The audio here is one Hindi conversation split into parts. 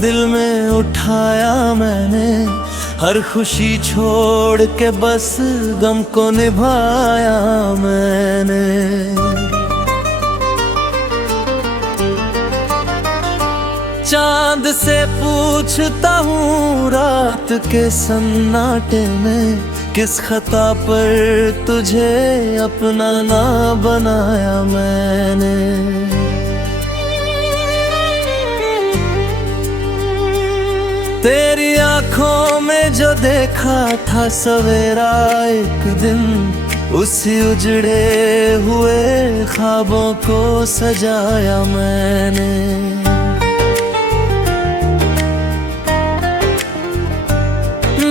दिल में उठाया मैंने, हर खुशी छोड़ के बस गम को निभाया मैंने। चांद से पूछता हूँ रात के सन्नाटे में, किस खता पर तुझे अपना ना बनाया मैंने। तेरी आंखों में जो देखा था सवेरा एक दिन, उसी उजड़े हुए ख्वाबों को सजाया मैंने।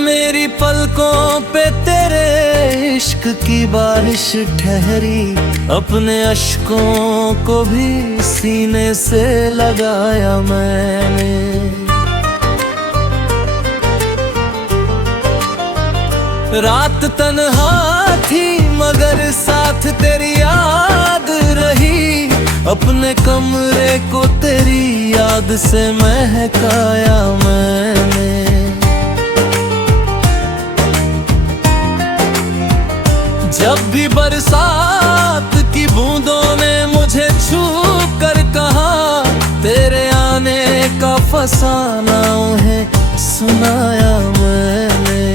मेरी पलकों पे तेरे इश्क की बारिश ठहरी, अपने अश्कों को भी सीने से लगाया मैंने। रात तन्हा थी मगर साथ तेरी याद रही, अपने कमरे को तेरी याद से महकाया मैंने। जब भी बरसात की बूंदों ने मुझे छू कर कहा, तेरे आने का फसाना उन्हें सुनाया मैंने।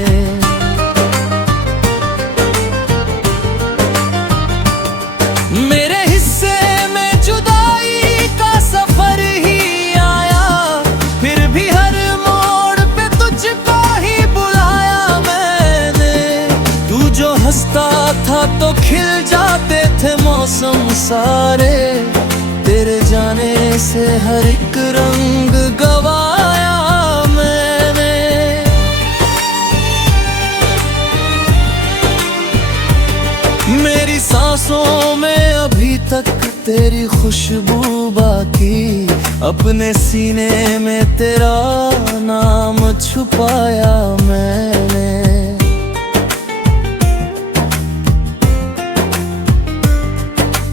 मेरे हिस्से में जुदाई का सफर ही आया, फिर भी हर मोड़ पे तुझको ही बुलाया मैंने। तू जो हंसता था तो खिल जाते थे मौसम सारे, तेरे जाने से हर एक रंग गवाया मैंने। मेरी सांसों में अभी तक तेरी खुशबू बाकी, अपने सीने में तेरा नाम छुपाया मैंने।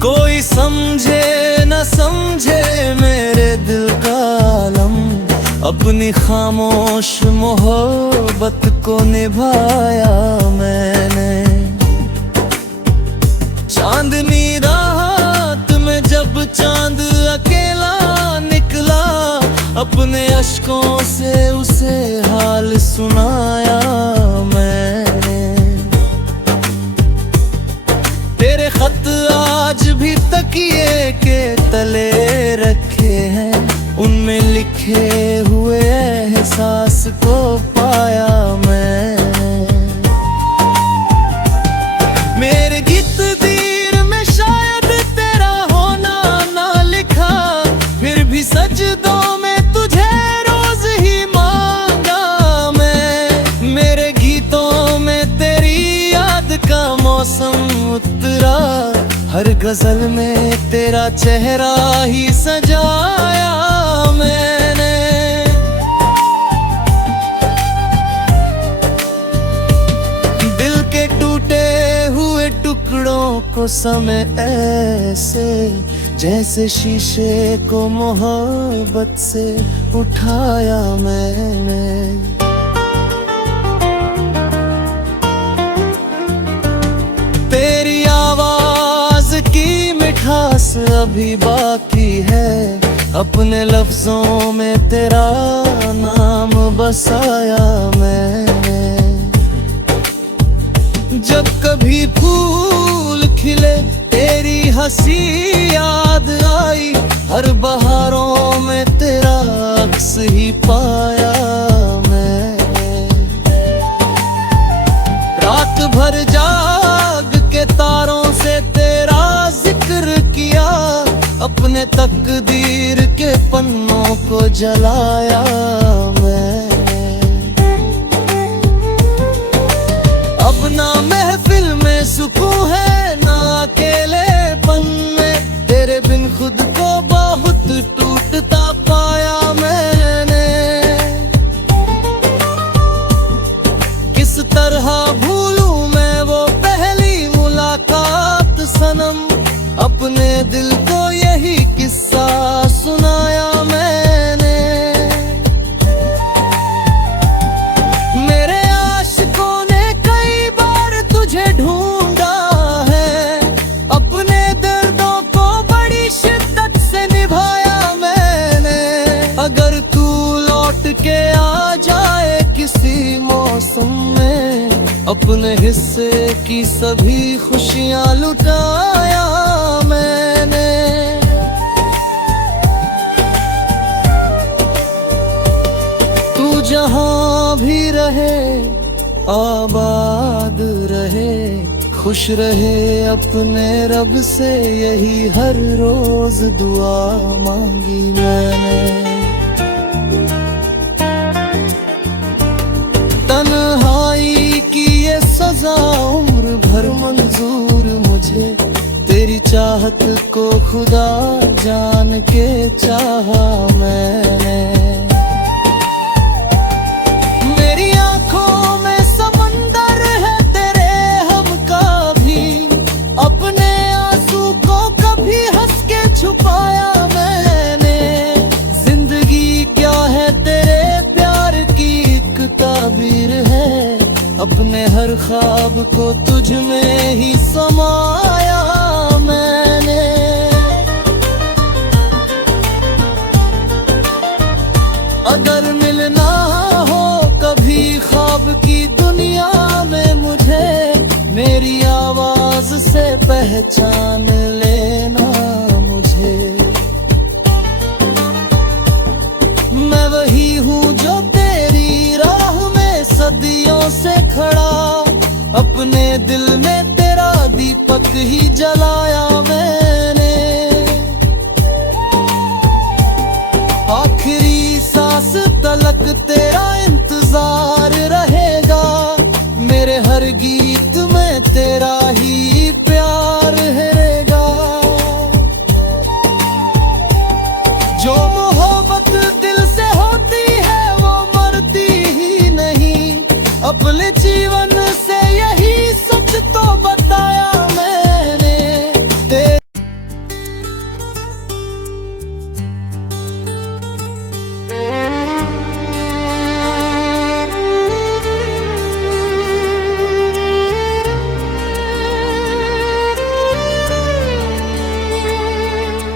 कोई समझे न समझे मेरे दिल का आलम, अपनी खामोश मोहब्बत को निभाया मैंने। चांदनी रात में जब चांद अकेला निकला, अपने अश्कों से उसे हाल सुनाया मैंने। तेरे खत आज भी तकिए के तले रखे हैं, उनमें लिखे हुए एहसास को पाया मैंने। मेरे गीत दीर में शायद तेरा होना ना लिखा, फिर भी सजदों में तुझे रोज ही मांगा मैं। मेरे गीतों में तेरी याद का मौसम उतरा, हर गजल में तेरा चेहरा ही सजाया मैंने। दिल के टूटे हुए टुकड़ों को समय ऐसे, जैसे शीशे को मोहब्बत से उठाया मैंने। तेरी आवाज की मिठास अभी बाकी है, अपने लफ्जों में तेरा नाम बसाया मैंने। जब कभी फूल खिले तेरी हंसी याद आई, हर बहारों में तेरा अक्स ही पाया मैंने। रात भर जाग के तारों से तेरा जिक्र किया, अपने तकदीर के पन्नों को जलाया मैंने। अब ना महफिल में सुकून है ना अकेलेपन में, तेरे बिन खुद को बहुत टूटता पाया मैंने। किस तरह भूलूं मैं वो पहली मुलाकात सनम, अपने दिल को यही किस्सा सुनाया मैंने। अपने हिस्से की सभी खुशियां लुटाया मैंने। तू जहां भी रहे आबाद रहे, खुश रहे अपने रब से, यही हर रोज दुआ मांगी मैंने। तन्हाई की ये सजा उम्र भर मंजूर मुझे, तेरी चाहत को खुदा जान के चाहा मैंने। मेरी आंखों में समंदर है तेरे हम का भी, अपने आंसू को कभी हंस के छुपाया मैंने। जिंदगी क्या है तेरे प्यार की एक ताबीर है, अपने हर ख्वाब को तुझ में ही समाया मैंने। अगर मिलना हो कभी ख्वाब की दुनिया में मुझे, मेरी आवाज से पहचान लेना मुझे। मैं वही हूँ जो तेरी राह में सदियों से खड़ा, अपने दिल में तेरा दीपक ही जलाया मैंने। आखिरी सांस तलक तेरा इंतजार रहेगा, मेरे हर गीत में तेरा ही प्यार रहेगा। जो मोहब्बत दिल से होती है वो मरती ही नहीं, अपने जीवन से यही सच तो बताया मैंने।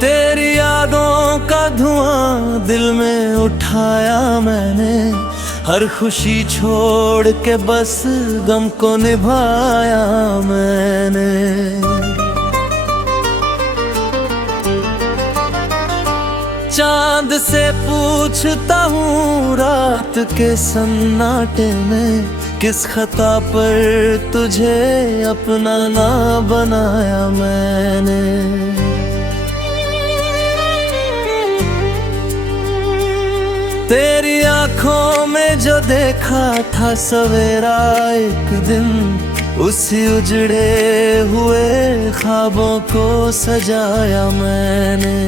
तेरी यादों का धुआं दिल में उठाया मैंने, हर खुशी छोड़ के बस गम को निभाया मैंने। चांद से पूछता हूँ रात के सन्नाटे में, किस खता पर तुझे अपना ना बनाया मैंने। तेरी आंखों में जो देखा था सवेरा एक दिन, उसी उजड़े हुए ख्वाबों को सजाया मैंने।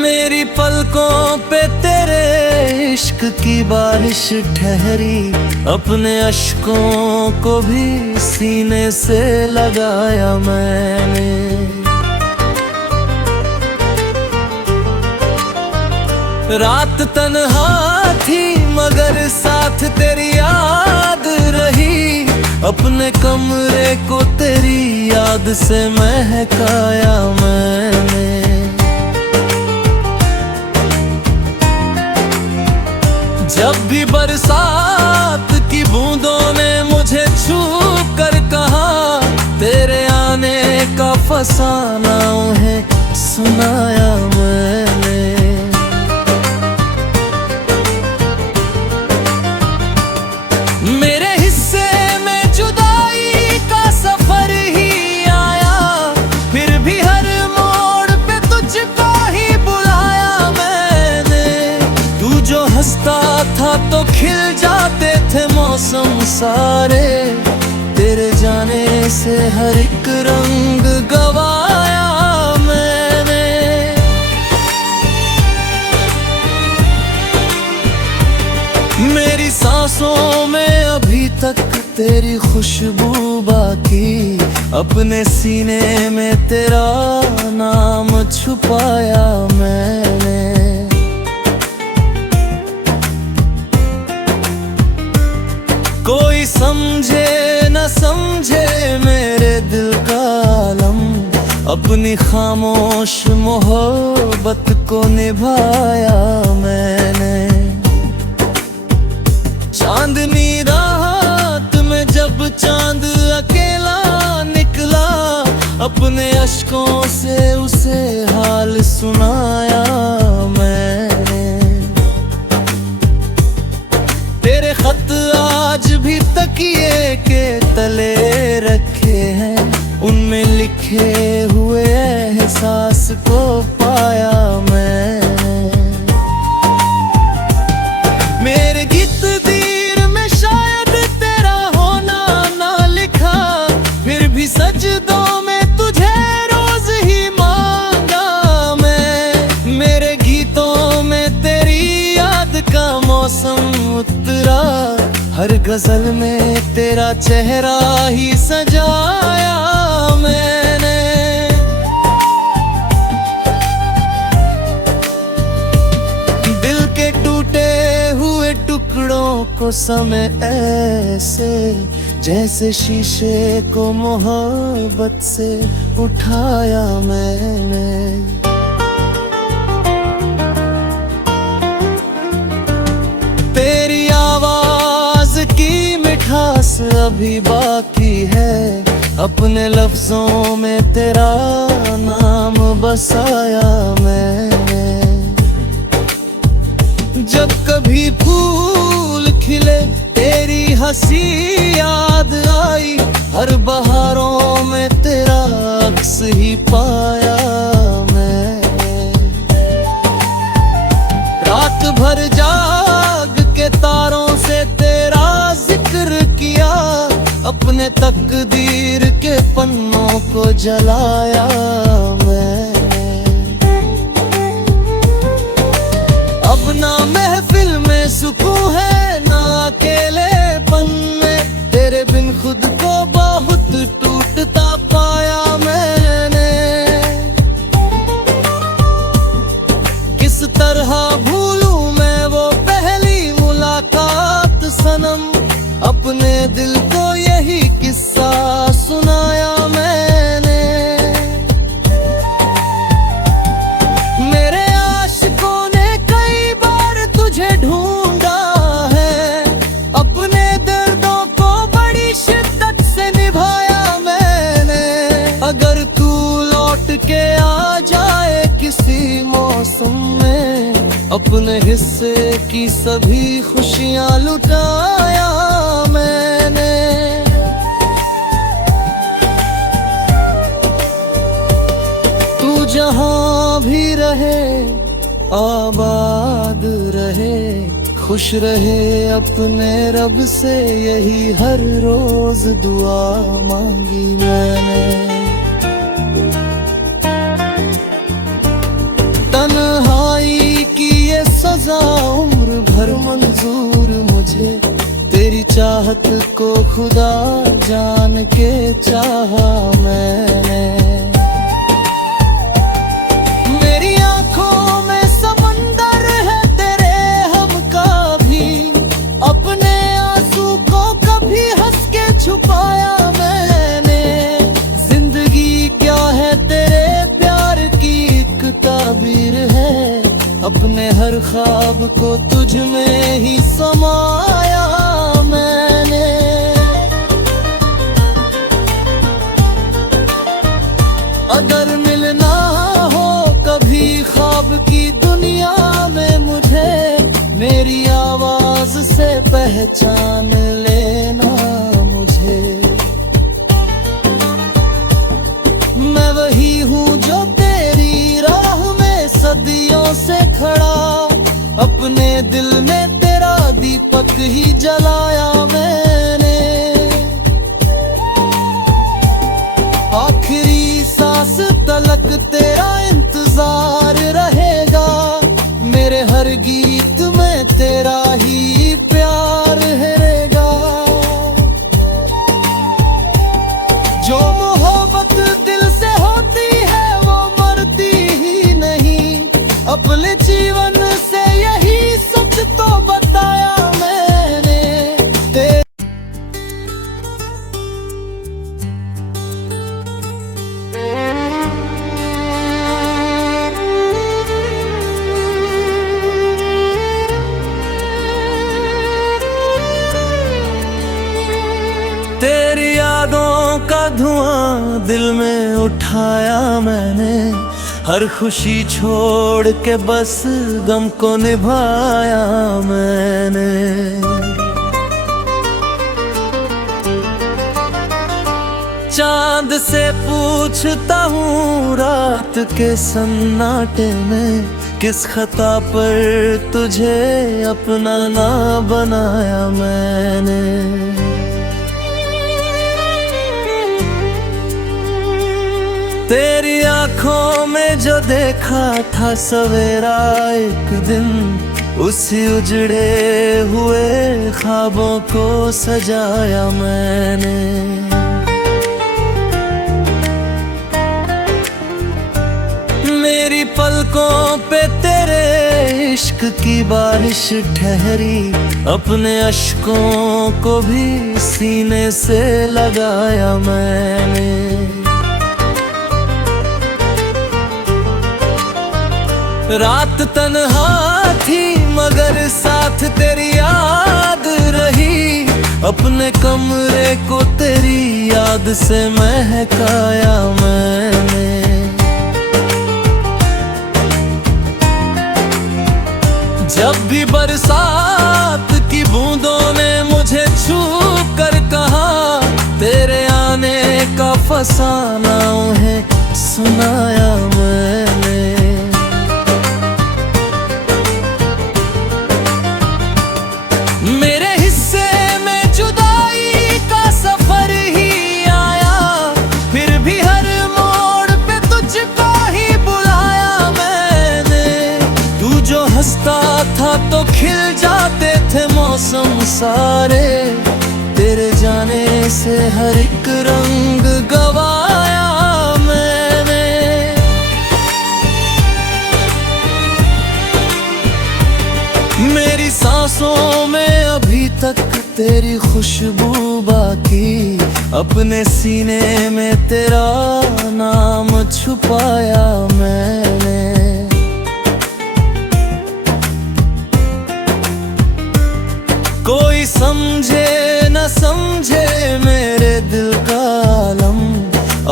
मेरी पलकों पे तेरे इश्क की बारिश ठहरी, अपने अश्कों को भी सीने से लगाया मैंने। रात तन्हा थी मगर साथ तेरी याद रही, अपने कमरे को तेरी याद से महकाया मैंने। जब भी बरसात की बूंदों ने मुझे छू कर कहा, तेरे आने का फसाना उन्हें सुनाया मैंने। मेरे हिस्से में जुदाई का सफर ही आया, फिर भी हर मोड़ पे तुझको ही बुलाया मैंने। तू जो हंसता था तो खिल जाते थे मौसम सारे, तेरे जाने से हर एक रंग गवाया मैंने। मेरी सांसों में अभी तक तेरी खुशबू बाकी, अपने सीने में तेरा नाम छुपाया मैंने। कोई समझे न समझे मेरे दिल का आलम, अपनी खामोश मोहब्बत को निभाया मैंने। चांदनी रात में जब चांद अकेला निकला, अपने अश्कों से उसे हाल सुनाया मैंने। तेरे खत आज भी तकिए के तले रखे हैं, उनमें लिखे हुए एहसास को पाया मैंने। मेरे गीत दीर में शायद तेरा होना ना लिखा, फिर भी सजदों में तुझे रोज ही मांगा मैं। मेरे गीतों में तेरी याद का मौसम उतरा, हर गजल में तेरा चेहरा ही सजाया मैंने। दिल के टूटे हुए टुकड़ों को समय ऐसे, जैसे शीशे को मोहब्बत से उठाया मैंने। तेरी आवाज की मिठास अभी बाकी है, अपने लफ्जों में तेरा नाम बसाया मैंने। जब कभी फूल खिले तेरी हंसी याद आई, हर बहारों में तेरा अक्स ही पाया मैंने। रात भर जाग के तारों से तेरा जिक्र किया, अपने तकदीर के पन्नों को जलाया मैंने। अब ना महफिल में सुकून है ना अकेलेपन में, तेरे बिन खुद को बहुत टूटता पाया मैंने। किस तरह भूलूं मैं वो पहली मुलाकात सनम, अपने दिल को यही किस्सा सुनाया मैंने। मेरे आशिकों ने कई बार तुझे ढूंढा है, अपने दर्दों को बड़ी शिद्दत से निभाया मैंने। अगर तू लौट के आ जाए किसी मौसम में, अपने हिस्से की सभी खुशियां लुटाया मैंने। तू जहां भी रहे आबाद रहे, खुश रहे अपने रब से, यही हर रोज दुआ मांगी मैंने। तन्हाई की ये सजा उम्र भर मंजूर मुझे, तेरी चाहत को खुदा जान के चाहा मैंने। मेरी आंखों में समंदर है तेरे हम का भी, अपने आंसू को कभी हंस के छुपाया मैंने। जिंदगी क्या है तेरे प्यार की एक ताबीर है, अपने हर ख्वाब को तुझ में ही समाया मैंने। अगर मिलना हो कभी ख्वाब की दुनिया में मुझे, मेरी आवाज से पहचान लेना मुझे। मैं वही हूँ जो तेरी राह में सदियों से खड़ा, अपने दिल में तेरा दीपक ही जलाया मैंने। आखिरी सांस तलक तेरा इंतजार रहेगा, मेरे हर गीत में तेरा ही प्यार रहेगा। जो मोहब्बत दिल से होती है वो मरती ही नहीं, अपने जीवन से यही सच तो बताया मैंने। दिल में उठाया मैंने, हर खुशी छोड़ के बस गम को निभाया मैंने। चांद से पूछता हूँ रात के सन्नाटे में, किस खता पर तुझे अपना ना बनाया मैंने। तेरी आंखों में जो देखा था सवेरा एक दिन, उसी उजड़े हुए ख्वाबों को सजाया मैंने। मेरी पलकों पे तेरे इश्क की बारिश ठहरी, अपने अश्कों को भी सीने से लगाया मैंने। रात तन्हा थी मगर साथ तेरी याद रही, अपने कमरे को तेरी याद से महकाया मैंने। जब भी बरसात की बूंदों ने मुझे छू कर कहा, तेरे आने का फसाना उन्हें सुनाया मैंने। मेरे हिस्से में जुदाई का सफर ही आया, फिर भी हर मोड़ पे तुझको ही बुलाया मैंने। तू जो हंसता था तो खिल जाते थे मौसम सारे, तेरे जाने से हर एक रंग गवाया मैंने। मेरी सांसों में अभी तक तेरी खुशबू बाकी, अपने सीने में तेरा नाम छुपाया मैंने। कोई समझे न समझे मेरे दिल का आलम,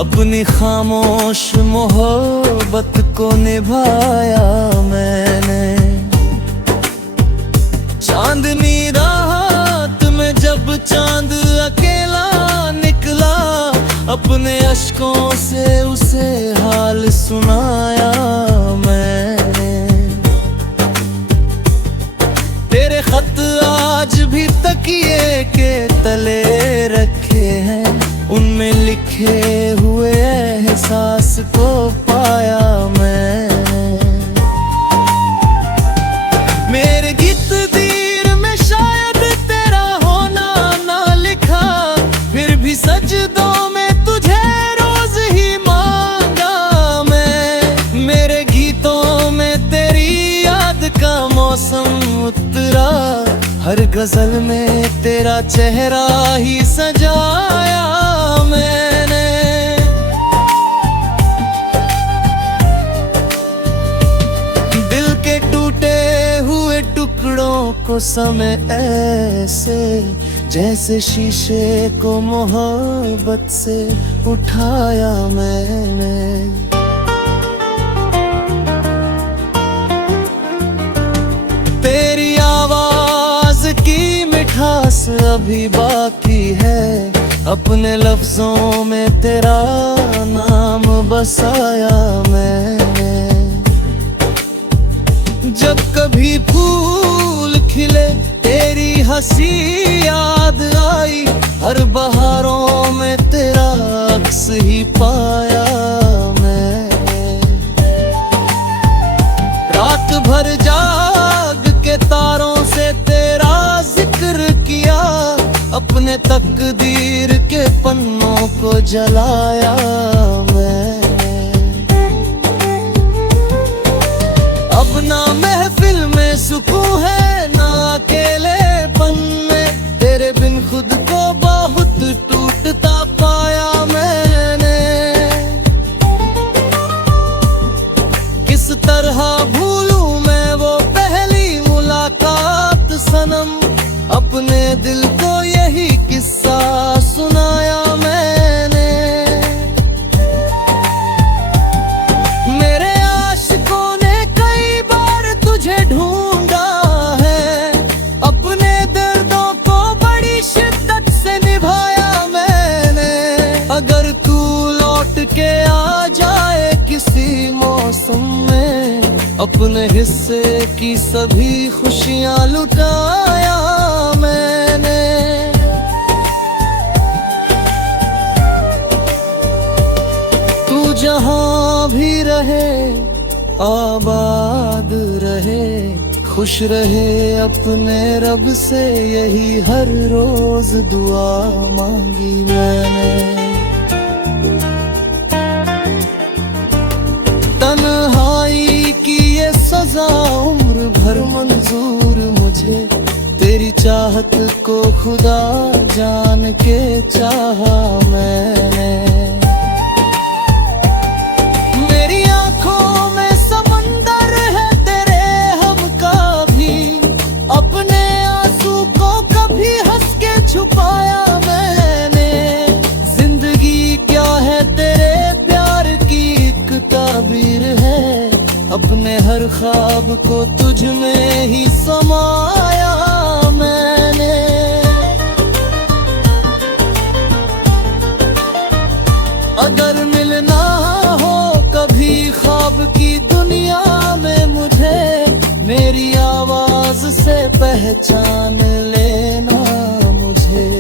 अपनी खामोश मोहब्बत को निभाया मैंने। चांदनी रात में जब चांद अकेला निकला, अपने अश्कों से उसे हाल सुनाया मैंने। तेरे खत आज भी तकिए के तले रखे हैं, उनमें लिखे हुए एहसास को पाया मैंने। मेरे गीत दीर में शायद तेरा होना ना लिखा, फिर भी सजदों में तुझे रोज ही मांगा मैं। मेरे गीतों में तेरी याद का मौसम उतरा, हर गजल में तेरा चेहरा ही सजाया मैंने। दिल के टूटे हुए टुकड़ों को समय ऐसे, जैसे शीशे को मोहब्बत से उठाया मैंने। तेरी आवाज की मिठास अभी बाकी है, अपने लफ्जों में तेरा नाम बसाया मैंने। जब कभी फूल खिले तेरी हंसी याद आई, हर बहारों में तेरा अक्स ही पाया मैंने। रात भर जाग के तारों से तेरा जिक्र किया, अपने तकदीर के पन्नों को जलाया मैंने। अब ना महफिल में सुकून है ना अकेलेपन में, तेरे बिन खुद को बहुत टूटता पाया मैंने। किस तरह भूलूं मैं वो पहली मुलाकात सनम, अपने दिल को यही किस्सा सुनाया मैंने। के आ जाए किसी मौसम में, अपने हिस्से की सभी खुशियां लुटाया मैंने। तू जहां भी रहे आबाद रहे, खुश रहे अपने रब से, यही हर रोज दुआ मांगी मैंने। तन्हाई की ये सजा उम्र भर मंजूर मुझे, तेरी चाहत को खुदा जान के चाहा मैंने। मेरी आंखों में समंदर है तेरे हम का भी, अपने आंसू को कभी हंस के छुपाया मैंने। जिंदगी क्या है तेरे प्यार की एक ताबीर है, अपने हर ख्वाब को तुझ में ही समाया मैंने। अगर मिलना हो कभी ख्वाब की दुनिया में मुझे, मेरी आवाज से पहचान लेना मुझे।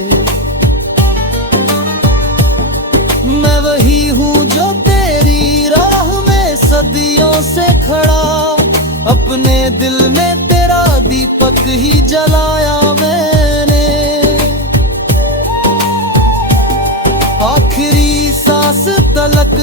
मैं वही हूँ जो तेरी राह में सदियों से खड़ा, अपने दिल में तेरा दीपक ही जलाया मैंने। आखिरी सांस तलक